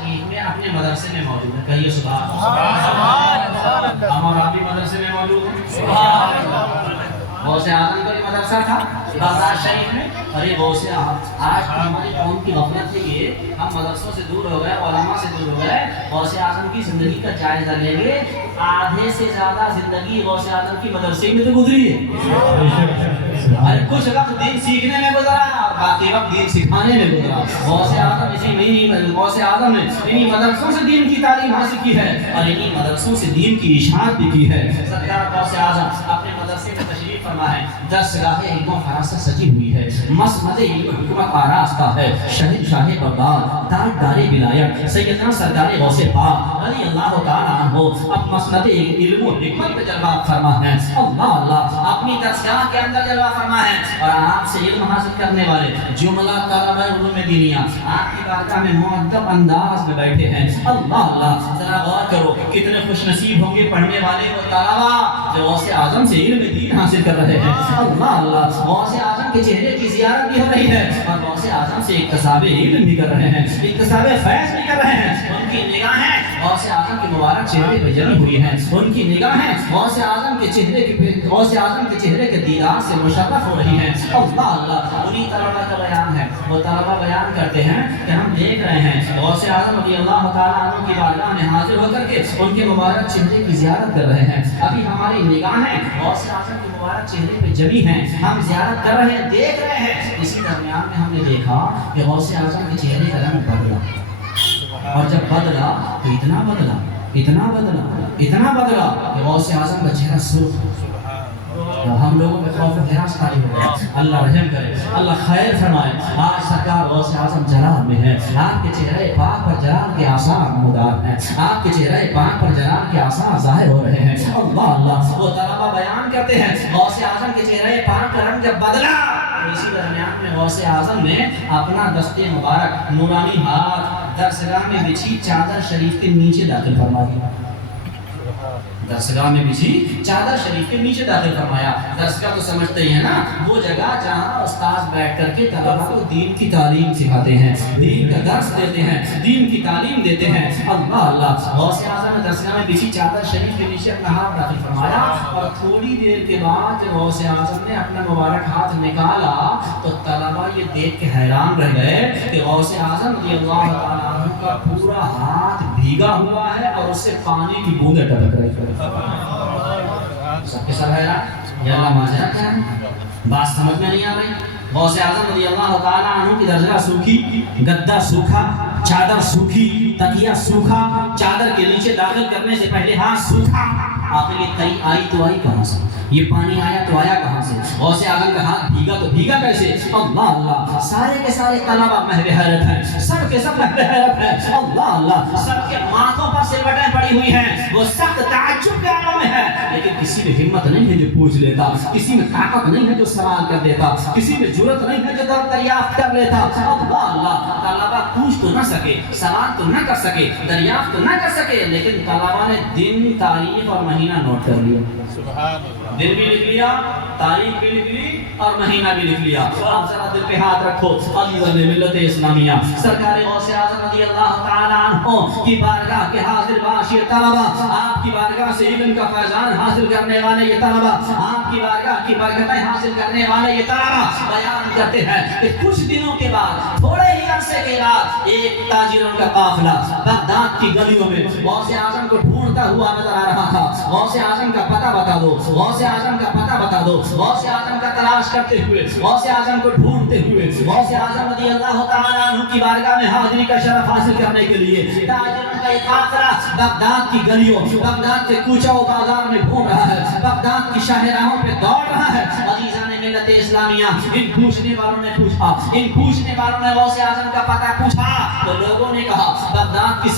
شریف میں اپنے مدرسے میں موجود ہے. کہیے سبحان اللہ. ہم اور آپ بھی مدرسے میں موجود ہیں. سبحان اللہ. غوث اعظم کا بھی مدرسہ تھا بغداد شریف میں. اور یہ غوث آج ہماری قوم کی غفلت ہے کہ ہم مدرسوں سے دور ہو گئے, علماء سے دور ہو گئے. غوث اعظم کی زندگی کا جائزہ لیں گے, آدھے سے زیادہ زندگی غوث اعظم کی مدرسے میں تو گزری ہے. ارے کچھ وقت دین سیکھنے میں گزرا اور باقی وقت دین سکھانے میں گزرا. غوث اعظم غوث اعظم نے انہی مدرسوں سے دین کی تعلیم حاصل کی ہے اور انہی مدرسوں سے دین کی اشاعت بھی کی ہے. سرکار غوث اعظم اپنے مدرسے میں تشریف فرما ہے. درسگاہ علم و فراست سجی ہوئی ہے, مسند علم و حکمت آراستہ ہے. شہنشاہ بغداد تاجدار ولایت سیدنا سرکار غوث پاک رضی اللہ تعالیٰ عنہ اب مسند علم و حکمت پہ جلوہ فرما ہے. اللہ اللہ اپنی درسگاہ کے اندر جلوہ فرما ہے اور آپ سے علم حاصل کرنے والے جملہ طلبہ علوم دینیہ آپ کی بارگاہ میں مؤدب انداز میں بیٹھے ہیں. اللہ اللہ ذرا غور کرو کتنے خوش نصیب ہوں گے پڑھنے والے وہ طلبہ جو غوث اعظم سے علم دین حاصل کر رہے ہیں. اللہ اللہ غوث اعظم کے چہرے کی زیارت بھی ہو رہی ہے اور غوث اعظم سے اکتساب علم بھی کر رہے ہیں, اکتساب فیض بھی کر رہے ہیں. ان کی نگاہیں غوث اعظم کے مبارک چہرے پہ جمی ہوئی ہیں, ان کی نگاہیں غوث اعظم کے چہرے کے دیدار سے مشرف ہو رہی ہیں. اللہ اللہ انہی طلبہ کا بیان ہے. وہ طلبہ بیان کرتے ہیں کہ ہم دیکھ رہے ہیں غوث اعظم رضی اللہ تعالیٰ عنہ کی بارگاہ میں حاضر ہو کر کے ان کے مبارک چہرے کی زیارت کر رہے ہیں. ابھی ہماری نگاہیں غوث اعظم کے مبارک چہرے پہ جمی ہیں, ہم زیارت کر رہے ہیں, دیکھ رہے ہیں. اسی درمیان میں ہم نے دیکھا کہ غوث اعظم کے چہرے کا رنگ بدلا اور جب بدلا تو اتنا بدلا کہ غوث اعظم کا چہرہ سرخ. ہم لوگوں میں خوف و ہراس طاری ہو گیا. اللہ رحم کرے, اللہ خیر فرمائے. آج سرکار غوث اعظم جلال میں ہے. آپ کے چہرے پاک پر جلال کے آثار نمودار ہیں, آپ کے چہرے پاک پر جلال کے آثار ظاہر ہو رہے ہیں. اللہ اللہ وہ طلبہ بیان کرتے ہیں غوث اعظم کے چہرے پاک کا رنگ جب بدلا اسی درمیان میں غوث اعظم نے اپنا دست مبارک نورانی ہاتھ درسگاہ میں بچھی چادر شریف کے نیچے داخل فرما دیا. درسگاہ میں بچھی چادر شریف کے نیچے داخل فرمایا. درسگاہ تو سمجھتے ہی ہیں نا, وہ جگہ جہاں استاد بیٹھ کر کے طلبہ کو دین کی تعلیم سکھاتے ہیں, دین کا درس دیتے ہیں, دین کی تعلیم دیتے ہیں. اللہ اللہ غوث اعظم نے درسگاہ میں بچھی چادر شریف کے نیچے اپنا ہاتھ داخل فرمایا اور تھوڑی دیر کے بعد جب غوث اعظم نے اپنا مبارک ہاتھ نکالا تو طلبہ یہ دیکھ کے حیران رہ گئے کہ غوث اعظم رضی اللہ تعالیٰ عنہ کا پورا ہاتھ بھیگا ہوا ہے اور اس سے پانی کی بوندیں ٹپک رہی ہیں. سب کے سب حیران, یہ اللہ ماجرا کیا ہے, بات سمجھ میں نہیں آ رہی. غوث اعظم رضی اللہ تعالیٰ عنہ کی درجہ سوکھی, گدا سوکھا, چادر سوکھی, تکیہ سوکھا, چادر کے نیچے داخل کرنے سے پہلے ہاتھ سوکھا. آخر یہ کئی آئی تو آئی کہاں سے, یہ پانی آیا تو آیا کہاں سے, غوث اعظم کا ہاتھ بھیگا تو بھیگا کیسے. اللہ اللہ سارے کے سارے طلبہ محو حیرت ہیں, سب کے سب محو حیرت ہیں. اللہ اللہ سب کے ماتھوں پر سلوٹیں پڑی ہوئی ہیں, وہ سخت تعجب کے عالم میں ہے, لیکن کسی میں ہمت نہیں ہے جو پوچھ لیتا, کسی میں طاقت نہیں ہے جو سوال کر دیتا, کسی میں جرأت نہیں ہے جو دریافت کر لیتا. اللہ اللہ طلبہ پوچھ تو نہ سکے, سوال تو نہ کر سکے, دریافت تو نہ کر سکے, لیکن طلبہ نے دن, تاریخ اور مہینہ نوٹ کر لیا. سبحان اللہ. دن بھی لکھ لیا, تاریخ بھی لکھ لی اور مہینہ بھی لکھ لیا. آپ ذرا دل پہ ہاتھ رکھو. عزیزان ملت اسلامیہ, سرکار غوث اعظم رضی اللہ تعالیٰ عنہ کی بارگاہ کے حاضر باش یہ طلبہ, آپ کی بارگاہ سے علم کا فیضان حاصل کرنے والے یہ طلبہ, آپ کی بارگاہ کی برکتیں حاصل کرنے والے یہ طلبہ بیان کرتے ہیں کہ کچھ دنوں کے بعد, تھوڑے ہی عرصے کے بعد, ایک تاجروں کا قافلہ بغداد کی گلیوں میں غوث اعظم کو ڈھونڈتا ہوا نظر آ رہا تھا. غوث اعظم کا پتہ بتا دو, غوث اعظم کا پتہ بتا دو. غوث اعظم کا تلاش کرتے ہوئے, غوث اعظم کو ڈھونڈتے ہوئے, غوث اعظم رضی اللہ تعالیٰ عنہ کی بارگاہ میں حاضری کا شرف حاصل کرنے کے لیے تاجروں کا ایک قافلہ بغداد کی گلیوں, بغداد کے کوچہ و بازار میں گھوم رہا ہے, بغداد کی شاہراہوں پہ دوڑ رہا ہے. عزیزان ملت اسلامیہ, ان پوچھنے والوں نے پوچھا, ان پوچھنے والوں نے غوث اعظم کا پتہ پوچھا تو لوگوں نے کہا بغداد کی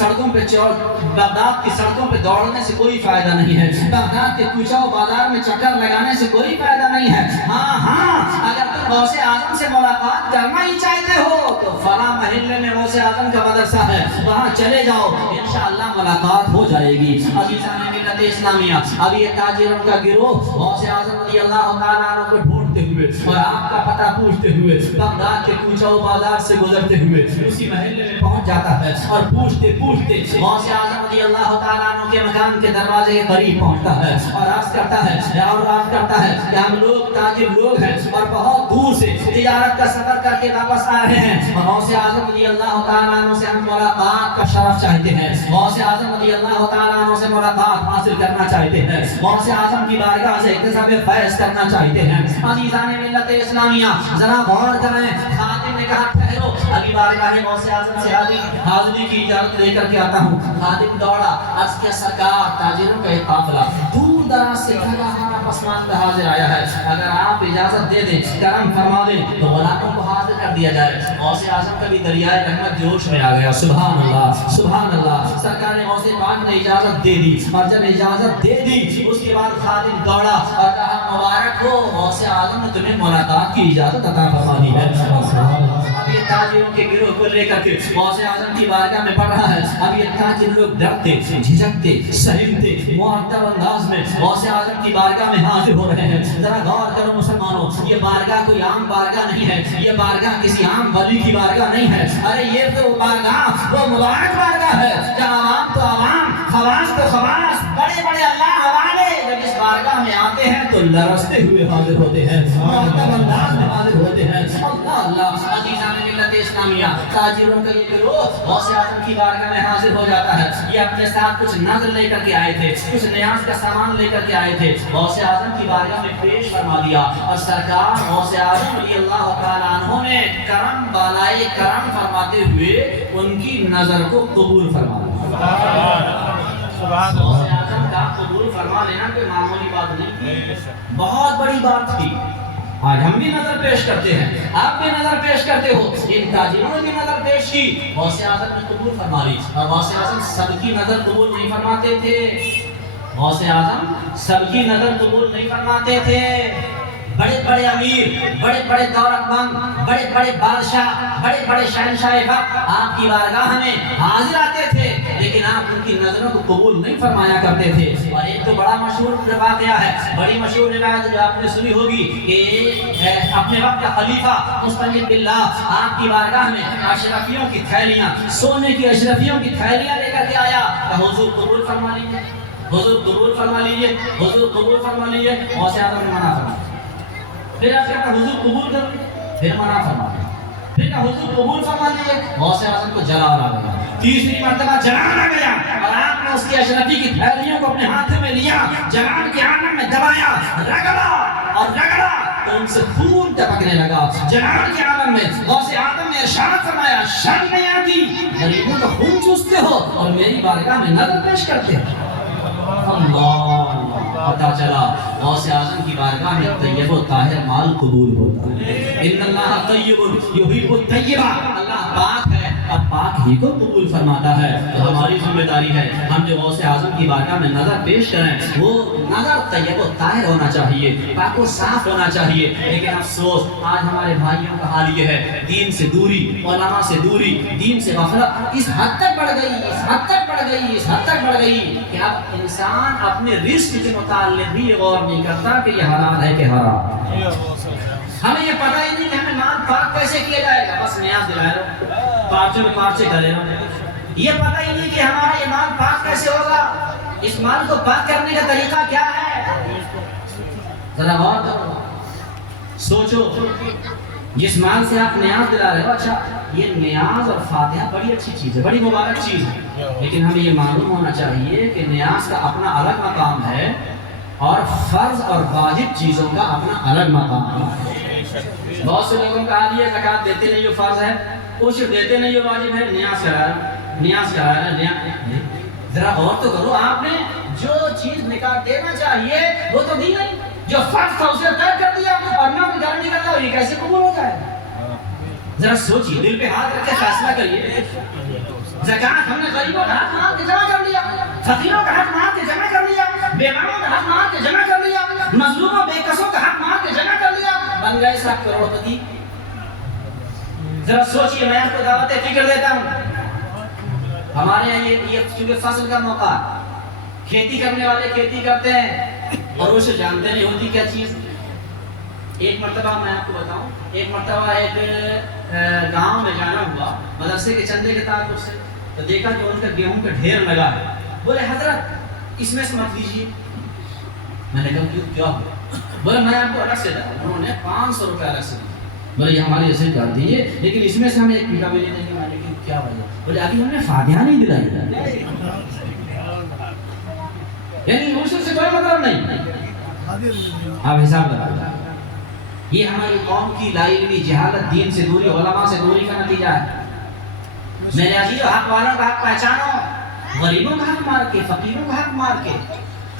سڑکوں پہ دوڑنے سے کوئی فائدہ نہیں ہے, بغداد کے کوچہ و بازار میں چکر لگانے سے کوئی فائدہ نہیں ہے. ہاں اگر تم غوث اعظم سے ملاقات کرنا ہی چاہتے ہو تو فلاں محلے میں غوث اعظم کا مدرسہ ہے, وہاں چلے جاؤ, انشاءاللہ ملاقات ہو جائے گی. عزیزان ملت اسلامیہ, اب یہ تاجروں کا گروہ غوث اعظم رضی اللہ تعالیٰ عنہ کو ڈھونڈ ڈھونڈتے ہوئے اور آپ کا پتہ پوچھتے ہوئے بغداد کے کوچہ و بازار سے گزرتے ہوئے اسی محلے میں پہنچ جاتا ہے اور پوچھتے پوچھتے غوث اعظم رضی اللہ تعالیٰ عنہ کے مکان کے دروازے کے قریب پہنچتا ہے اور عرض کرتا ہے کہ ہم لوگ تاجر لوگ ہیں اور بہت دور سے تجارت کا سفر کر کے واپس آ رہے ہیں اور غوث اعظم رضی اللہ تعالیٰ عنہ سے ہم ملاقات کا شرف چاہتے ہیں، غوث اعظم رضی اللہ تعالیٰ عنہ سے ملاقات حاصل کرنا چاہتے ہیں، غوث اعظم کی بارگاہ سے اکتساب فیض کرنا چاہتے ہیں۔ عزیزان ملت اسلامیہ ذرا غور کریں، خادم نے کہا ٹھہرو، ابھی بارگاہ غوث اعظم سے حاضری کی اجازت لے کر کے آتا ہوں۔ خادم دوڑا، عرض کیا سرکار تاجروں کا ایک قافلہ دور دراز سے تھکا ہارا پسماندہ حاضر آیا ہے، اگر آپ اجازت دے دیں کرم فرما دیں تو غلاموں کو حاضر کر دیا جائے۔ غوث اعظم کا بھی دریائے رحمت جوش میں آ گیا، سبحان اللہ سبحان اللہ۔ سرکار غوث پاک نے اجازت دے دی اور جب اجازت دے دی اس کے بعد خادم دوڑا اور کہا مبارک ہو، غوث اعظم نے تمہیں ملاقات کی اجازت عطا فرما دی ہے۔ اب یہ تاجروں کے گروہ کو لے کر کے غوث اعظم کی بارگاہ میں پڑھ رہا ہے۔ اب یہ تاجر لوگ ڈرتے جھجکتے سہمتے مؤدب انداز میں غوث اعظم کی بارگاہ میں حاضر ہو رہے ہیں۔ ذرا غور کرو مسلمانوں، یہ بارگاہ کوئی عام بارگاہ نہیں ہے، یہ بارگاہ کسی عام ولی کی بارگاہ نہیں ہے، ارے یہ تو بارگاہ وہ مبارک بارگاہ ہے جہاں عوام تو عوام، خواص تو خواص، بڑے بڑے اللہ والے جب اس بارگاہ میں آتے ہیں تو لرزتے ہوئے حاضر ہوتے ہیں، مؤدب انداز میں حاضر ہوتے ہیں۔ اللہ اللہ۔ عزیزان ملت اسلامیہ تاجروں کا یہ گروہ غوث اعظم کی بارگاہ میں حاضر ہو جاتا ہے۔ یہ اپنے ساتھ کچھ نظر لے کر کے آئے تھے، کچھ نیاز کا سامان لے کر کے آئے تھے، غوث اعظم کی بارگاہ میں پیش فرما دیا اور سرکار غوث اعظم رضی اللہ تعالیٰ عنہ نے کرم بالائے کرم فرماتے ہوئے ان کی نظر کو قبول فرما لیا۔ غوث اعظم کا قبول فرما لینا کوئی معمولی بات نہیں تھی، بہت بڑی بات تھی۔ آج ہم بھی نظر پیش کرتے ہیں، آپ بھی نظر پیش کرتے ہو، ان تاجروں نے بھی نظر پیش کی، غوث اعظم نے قبول فرما لی۔ اور غوث اعظم سب کی نظر قبول نہیں فرماتے تھے، غوث اعظم سب کی نظر قبول نہیں فرماتے تھے۔ بڑے بڑے امیر، بڑے بڑے دولت مند، بڑے بڑے بادشاہ، بڑے بڑے شہنشاہ وقت آپ کی بارگاہ میں حاضر آتے تھے، لیکن آپ ان کی نظروں کو قبول نہیں فرمایا کرتے تھے۔ اور ایک تو بڑا مشہور واقعہ ہے، بڑی مشہور روایت جو آپ نے سنی ہوگی کہ اپنے وقت کا خلیفہ مستنیر باللہ آپ کی بارگاہ میں اشرفیوں کی تھیلیاں، سونے کی اشرفیوں کی تھیلیاں لے کر کے آیا کہ حضور قبول فرما لیجیے، حضور قبول فرما لیجیے، حضور قبول فرما لیجیے۔ غوث اعظم نے منع فرمایا، پھر آپ کہا حضور قبول کر لیجیے، پھر منع فرما لیا، پھر کہا حضور قبول فرما لیجیے۔ غوث اعظم کو جلال آ گیا، تیسری مرتبہ جلال آ گیا اور آپ نے اس کی اشرفی کی تھیلیوں کو اپنے ہاتھ میں لیا، جلال کے آنگن میں دبایا، رگڑا اور رگڑا تو ان سے خون ٹپکنے لگا۔ جلال کے عالم میں غوث اعظم نے ارشاد فرمایا، شرم نہیں آتی غریبوں کا خون چوستے ہو اور میری بارگاہ میں نظر پیش کرتے ہو۔ اللہ، پتہ چلا غوث اعظم کی بارگاہ میں طیب و طاہر مال قبول ہوتا ہے۔ ان اللہ طیب یحب الطیبہ، اللہ پاک ہے اور پاک ہی کو قبول فرماتا ہے۔ تو ہماری ذمہ داری ہے ہم جو غوث اعظم کی بارگاہ میں نظر پیش کریں وہ نظر طیب و طاہر ہونا چاہیے، پاک و صاف ہونا چاہیے۔ لیکن افسوس آج ہمارے بھائیوں کا حال یہ ہے، دین سے دوری، علماء سے دوری، دین سے غفلت اس حد تک بڑھ گئی، اس حد تک بڑھ گئی، اس حد تک بڑھ گئی کہ اب انسان اپنے رزق کے متعلق بھی یہ غور نہیں کرتا کہ یہ حلال ہے کہ حرام۔ ہمیں یہ پتہ ہی نہیں کہ ہمیں مال پاک کیسے کیا جائے گا، بس نیاز دلائے رہو، پارچے میں پارچے کرے رہو۔ یہ پتہ ہی نہیں کہ ہمارا یہ مال پاک کیسے ہوگا، اس مال کو پاک کرنے کا طریقہ کیا ہے۔ ذرا غور کرو، سوچو، جس مال سے آپ نیاز دلا رہے ہو، اچھا یہ نیاز اور فاتحہ بڑی اچھی چیز ہے، بڑی مبارک چیز ہے، لیکن ہمیں یہ معلوم ہونا چاہیے کہ نیاز کا اپنا الگ مقام ہے اور فرض اور واجب چیزوں کا اپنا الگ مقام ہے۔ بہت سے لوگوں کا حال یہ زکوٰۃ دیتے نہیں ہو فرض ہے، عشر دیتے نہیں ہو واجب ہے، نیاز کرا رہا ہے۔ ذرا غور تو کرو، آپ نے جو چیز نکاح دینا چاہیے وہ تو دی نہیں، جو فرض تھا اسے ترک کر دیا اور نہ گزار نہیں کرتا، یہ کیسے قبول ہو جائے؟ ذرا سوچیے، دل پہ ہاتھ رکھ کے فیصلہ کریے۔ زکوٰۃ ہم نے غریبوں کا حق مار کے جمع کر لیا، فقیروں کا حق مار کے جمع کر لیا، بیواؤں کا حق مار کے جمع کر لیا، مظلوموں بے کسوں کا حق مار کے جمع کر لیا، بن گئے سب کروڑ پتی۔ ذرا سوچیے، میں آپ کو دعوت فکر دیتا ہوں، ہمارے یہاں یہ چونکہ فصل کا موقع ہے، کھیتی کرنے والے کھیتی کرتے ہیں اور اسے جانتے نہیں ہوتی کیا چیز۔ ایک مرتبہ میں آپ کو بتاؤں، ایک مرتبہ ایک گاؤں میں جانا ہوا مدرسے کے چندے کے تعلق سے، تو دیکھا کہ ان کا گیہوں کا ڈھیر لگا ہے. بولے حضرت اس میں سے مت لیجیے. میں نے کہا کیا ہوا؟ بولے میں آپ کو الگ سے دوں. انہوں نے 500 روپے الگ سے دیے. بولے یہ ہماری ایسے کر دیجیے لیکن اس میں سے ہمیں ایک پیٹا بھی نہیں دیں گے. میں نے کہا کیا وجہ؟ بولے ابھی ہم نے فاتحہ نہیں دلائی. یعنی اس سے کوئی مطلب نہیں. آپ حساب لگا. یہ ہماری قوم کی لا علمی، جہالت، دین سے دوری، علماء سے دوری کا نتیجہ ہے. میرے عزیزو، حق والوں کا حق پہچانو. غریبوں کا حق مار کے، فقیروں کا حق مار کے،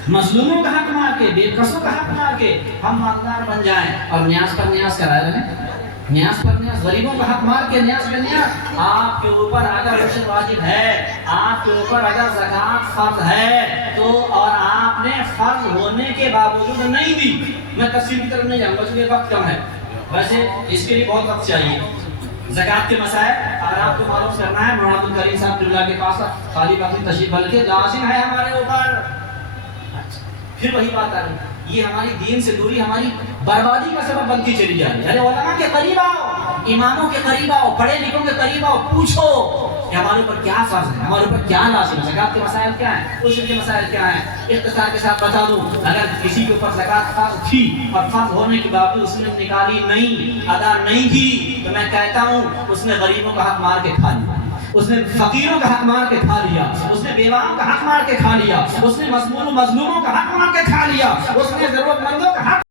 مظلوموں کا حق مار کے، بے کسوں کا حق مار کے ہم مالدار بن جائیں اور نیاز پر نیاز کرائے رہیں. نیاز پر نیاز، غریبوں کا حق مار کے نیاز پر نیاز. آپ کے اوپر اگر عشر واجب ہے، آپ کے اوپر اگر زکوٰۃ فرض ہے تو، اور آپ نے فرض ہونے کے باوجود نہیں دی. میں تفصیل کی طرف نہیں جاؤں گا چونکہ وقت کم ہے، ویسے اس کے لیے بہت وقت چاہیے. زکوٰۃ کے مسائل اگر آپ کو معلوم کرنا ہے، مولانا عبد الکریم صاحب اللہ کے پاس خالی باقی تشریف، بلکہ لازم ہے ہمارے اوپر. پھر وہی بات آ رہی، یہ ہماری دین سے دوری ہماری بربادی کا سبب بنتی چلی جا رہی ہے. ارے علماء کے قریب آؤ، اماموں کے قریب آؤ، پڑھے لکھوں کے قریب آؤ، پوچھو کہ ہمارے اوپر کیا فرض ہے، ہمارے اوپر کیا لازم ہے، زکوٰۃ کے مسائل کیا ہیں، عشر کے مسائل کیا ہیں. اختصار کے ساتھ بتا دوں، اگر کسی کے اوپر زکوٰۃ فرض تھی اور فرض ہونے کے باوجود اس نے نکالی نہیں، ادا نہیں کی، تو میں کہتا ہوں اس نے غریبوں کا حق مار کے کھا لیا، اس نے فقیروں کا حق مار کے کھا لیا، اس نے بیواؤں کا حق مار کے کھا لیا، اس نے مظلوموں کا حق مار کے کھا لیا، اس نے ضرورت مندوں کا حق